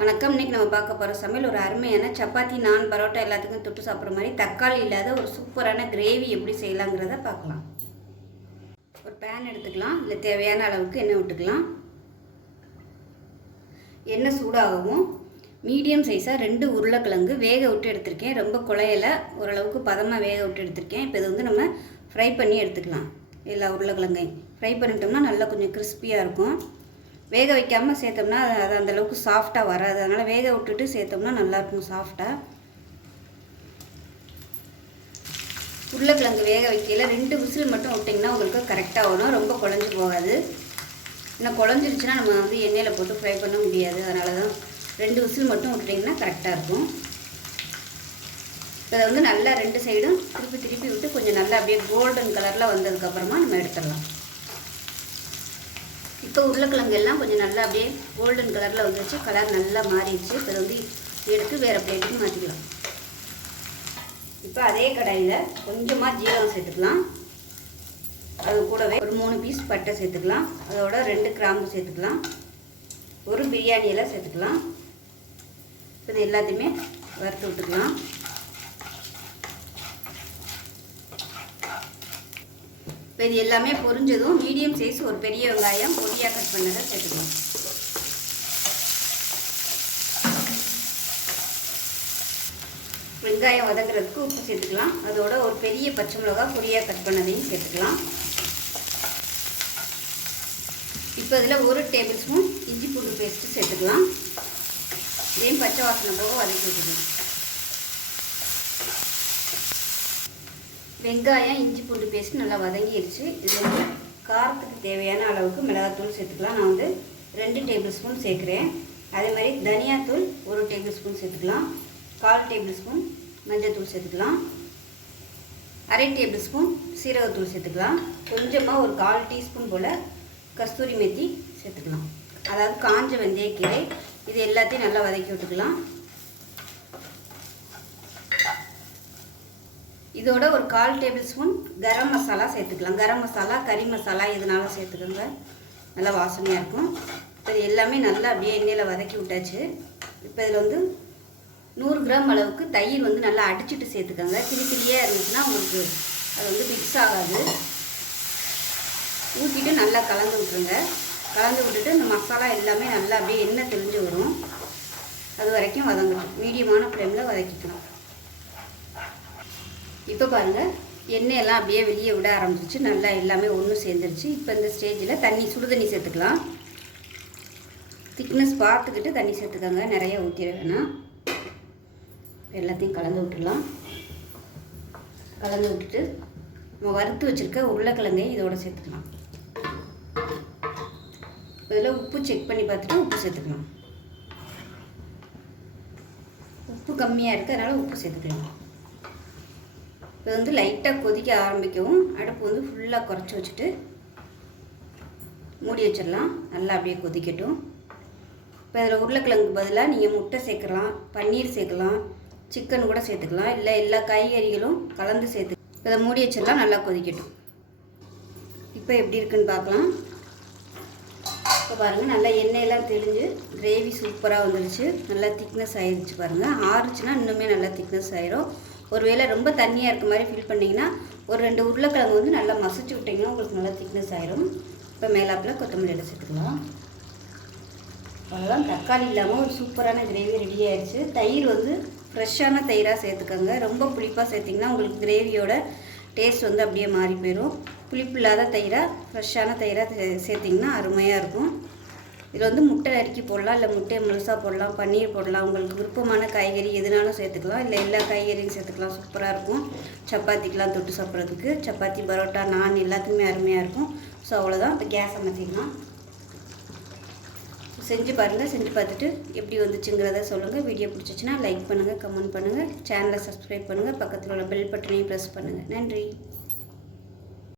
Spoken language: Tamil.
வணக்கம். இன்றைக்கி நம்ம பார்க்க போகிற சமையல் ஒரு அருமையான சப்பாத்தி, நான், பரோட்டா எல்லாத்துக்கும் தொட்டு சாப்பிட்ற மாதிரி தக்காளி இல்லாத ஒரு சூப்பரான கிரேவி எப்படி செய்யலாங்கிறத பார்க்கலாம். ஒரு பேன் எடுத்துக்கலாம். இதில் தேவையான அளவுக்கு எண்ணெய் விட்டுக்கலாம். எண்ணெய் சூடாகவும் மீடியம் சைஸாக 2 உருளைக்கிழங்கு வேக விட்டு எடுத்திருக்கேன். ரொம்ப குழையலை, ஓரளவுக்கு பதமாக வேக விட்டு எடுத்திருக்கேன். இப்போ இது நம்ம ஃப்ரை பண்ணி எடுத்துக்கலாம். எல்லா உருளைக்கிழங்கையும் ஃப்ரை பண்ணிட்டோம்னா நல்லா கொஞ்சம் கிறிஸ்பியாக இருக்கும். வேக வைக்காமல் சேர்த்தோம்னா அது அந்தளவுக்கு சாஃப்டாக வராது. அதனால் வேக விட்டுட்டு சேர்த்தோம்னா நல்லாயிருக்கும் சாஃப்டாக. உருளைக்கிழங்கு வேக வைக்கையில் 2 விசில் மட்டும் விட்டிங்கன்னா உங்களுக்கு கரெக்டாக வரும். ரொம்ப குழஞ்சி போகாது. இன்னும் குழஞ்சிருச்சுன்னா நம்ம எண்ணெயில் போட்டு ஃப்ரை பண்ண முடியாது. அதனால தான் 2 விசில் மட்டும் விட்டிங்கன்னா கரெக்டாக இருக்கும். இப்போ அதை நல்லா 2 சைடும் திருப்பி விட்டு கொஞ்சம் நல்லா அப்படியே கோல்டன் கலரில் வந்ததுக்கப்புறமா நம்ம எடுத்துடலாம். இப்போ உருளைக்கிழங்கு எல்லாம் கொஞ்சம் நல்லா அப்படியே கோல்டன் கலரில் வந்துருச்சு. கலர் நல்லா மாறிடுச்சு. இப்போ எடுத்து வேறு பிளேட்டுக்கு மாற்றிக்கலாம். இப்போ அதே கடாயில் கொஞ்சமாக ஜீரகம் சேர்த்துக்கலாம். அது கூடவே ஒரு 3 பீஸ் பட்டை சேர்த்துக்கலாம். அதோட 2 கிராம்பு சேர்த்துக்கலாம். ஒரு பிரியாணி இலை சேர்த்துக்கலாம். இது எல்லாத்தையுமே வறுத்து விட்டுக்கலாம். இப்போ இது எல்லாமே பொரிஞ்சதும் மீடியம் சைஸ் ஒரு பெரிய வெங்காயம் பொடியாக கட் பண்ணதை சேர்த்துக்கலாம். வெங்காயம் வதங்குறதுக்கு உப்பு சேர்த்துக்கலாம். அதோட ஒரு பெரிய பச்சை மிளகாய் பொடியாக கட் பண்ணதையும் சேர்த்துக்கலாம். இப்போ இதில் 1 டேபிள் ஸ்பூன் இஞ்சி பூண்டு பேஸ்ட்டு சேர்த்துக்கலாம். இதையும் பச்சை வாசனை போக வதக்கி விட்டுக்கலாம். வெங்காயம் இஞ்சி பூண்டு பேஸ்ட் நல்லா வதங்கிடுச்சு. இதில் காரத்துக்கு தேவையான அளவுக்கு மிளகாத்தூள் சேர்த்துக்கலாம். நான் 2 டேபிள் ஸ்பூன் சேர்க்குறேன். அதே மாதிரி தனியாத்தூள் 1 டேபிள் ஸ்பூன் சேர்த்துக்கலாம். 1/4 டேபிள் ஸ்பூன் மஞ்சள்தூள் சேர்த்துக்கலாம். 1/2 டேபிள் ஸ்பூன் சீரகத்தூள் சேர்த்துக்கலாம். கொஞ்சமாக ஒரு 1/4 டீஸ்பூன் போல் கஸ்தூரி மெத்தி சேர்த்துக்கலாம். அதாவது காஞ்ச வெந்தயக்கீரை. இது எல்லாத்தையும் நல்லா வதக்கி விட்டுக்கலாம். இதோட ஒரு 1/4 டேபிள் ஸ்பூன் கரம் மசாலா சேர்த்துக்கலாம். கரம் மசாலா, கறி மசாலா எதுனாலும் சேர்த்துக்கோங்க. நல்லா வாசனையாக இருக்கும். இப்போ இது எல்லாமே நல்லா அப்படியே எண்ணெயில் வதக்கி விட்டாச்சு. இப்போ இதில் 100 கிராம் அளவுக்கு தயிர் நல்லா அடிச்சுட்டு சேர்த்துக்கோங்க. திரியாக இருந்துச்சுன்னா உங்களுக்கு அது மிக்ஸ் ஆகாது. ஊற்றிட்டு நல்லா கலந்து விட்டுருங்க. கலந்து விட்டுட்டு இந்த மசாலா எல்லாமே நல்லா அப்படியே எண்ணெய் தெளிஞ்சு வரும். அது வரைக்கும் வதங்கணும். மீடியமான ஃப்ளேமில் வதக்கிக்கலாம். இப்போ பாருங்கள், எண்ணெயெல்லாம் அப்படியே வெளியே விட ஆரம்பிச்சிச்சு. நல்லா எல்லாமே ஒன்று சேர்ந்துருச்சு. இப்போ இந்த ஸ்டேஜில் சுடு தண்ணி சேர்த்துக்கலாம். திக்னஸ் பார்த்துக்கிட்டு தண்ணி சேர்த்துக்கோங்க. நிறைய ஊற்றிட வேணாம். எல்லாத்தையும் கலந்து விட்டுடலாம். கலந்து விட்டுட்டு நம்ம வறுத்து வச்சுருக்க உருளைக்கிழங்கையும் இதோடு சேர்த்துக்கலாம். இதில் உப்பு செக் பண்ணி பார்த்துட்டு உப்பு சேர்த்துக்கலாம். உப்பு கம்மியாக இருக்குது, அதனால் உப்பு சேர்த்துக்கலாம். இது லைட்டாக கொதிக்க ஆரம்பிக்கவும் அடுப்பு ஃபுல்லாக குறைச்சி வச்சுட்டு மூடி வச்சிடலாம். நல்லா அப்படியே கொதிக்கட்டும். இப்போ இதில் உருளைக்கிழங்கு பதிலாக நீங்கள் முட்டை சேர்க்கலாம், பன்னீர் சேர்க்கலாம், சிக்கன் கூட சேர்த்துக்கலாம். இல்லை எல்லா காய்கறிகளும் கலந்து சேர்த்து இதை மூடி வச்சிடலாம். நல்லா கொதிக்கட்டும். இப்போ எப்படி இருக்குன்னு பார்க்கலாம். இப்போ பாருங்கள், நல்லா எண்ணெயெல்லாம் தெளிஞ்சு கிரேவி சூப்பராக வந்துடுச்சு. நல்லா திக்னஸ் ஆகிடுச்சு. பாருங்கள், ஆறுச்சுன்னா இன்னுமே நல்லா திக்னஸ் ஆயிரும். ஒருவேளை ரொம்ப தண்ணியாக இருக்க மாதிரி ஃபீல் பண்ணிங்கன்னா ஒரு 2 உருளைக்கிழங்கு நல்லா மசிச்சு விட்டிங்கன்னா உங்களுக்கு நல்லா திக்னஸ் ஆயிரும். இப்போ மேலாப்பில் கொத்தமல்லி இலை சேர்த்துக்கலாம். அவ்வளோதான், தக்காளி இல்லாமல் ஒரு சூப்பரான கிரேவி ரெடி ஆகிடுச்சு. தயிர் ஃப்ரெஷ்ஷான தயிராக சேர்த்துக்கோங்க. ரொம்ப புளிப்பாக சேர்த்திங்கன்னா உங்களுக்கு கிரேவியோட டேஸ்ட் அப்படியே மாறி போயிடும். புளிப்பு இல்லாத தயிராக, ஃப்ரெஷ்ஷான தயிராக சேர்த்திங்கன்னா அருமையாக இருக்கும். இதில் முட்டை நறுக்கி போடலாம், இல்லை முட்டையை முழுசாக போடலாம், பன்னீர் போடலாம். உங்களுக்கு விருப்பமான காய்கறி எதுனாலும் சேர்த்துக்கலாம். இல்லை எல்லா காய்கறியும் சேர்த்துக்கலாம். சூப்பராக இருக்கும். சப்பாத்திக்கெலாம் தொட்டு சாப்பிட்றதுக்கு, சப்பாத்தி, பரோட்டா, நான் எல்லாத்துக்குமே அருமையாக இருக்கும். ஸோ அவ்வளோதான். இப்போ கேஸ் அமர்த்திக்கலாம். செஞ்சு பாருங்கள். செஞ்சு பார்த்துட்டு எப்படி வந்துச்சுங்கிறத சொல்லுங்கள். வீடியோ பிடிச்சிச்சின்னா லைக் பண்ணுங்கள், கமெண்ட் பண்ணுங்கள், சேனலை சப்ஸ்கிரைப் பண்ணுங்கள், பக்கத்தில் உள்ள பெல் பட்டனையும் ப்ரெஸ் பண்ணுங்கள். நன்றி.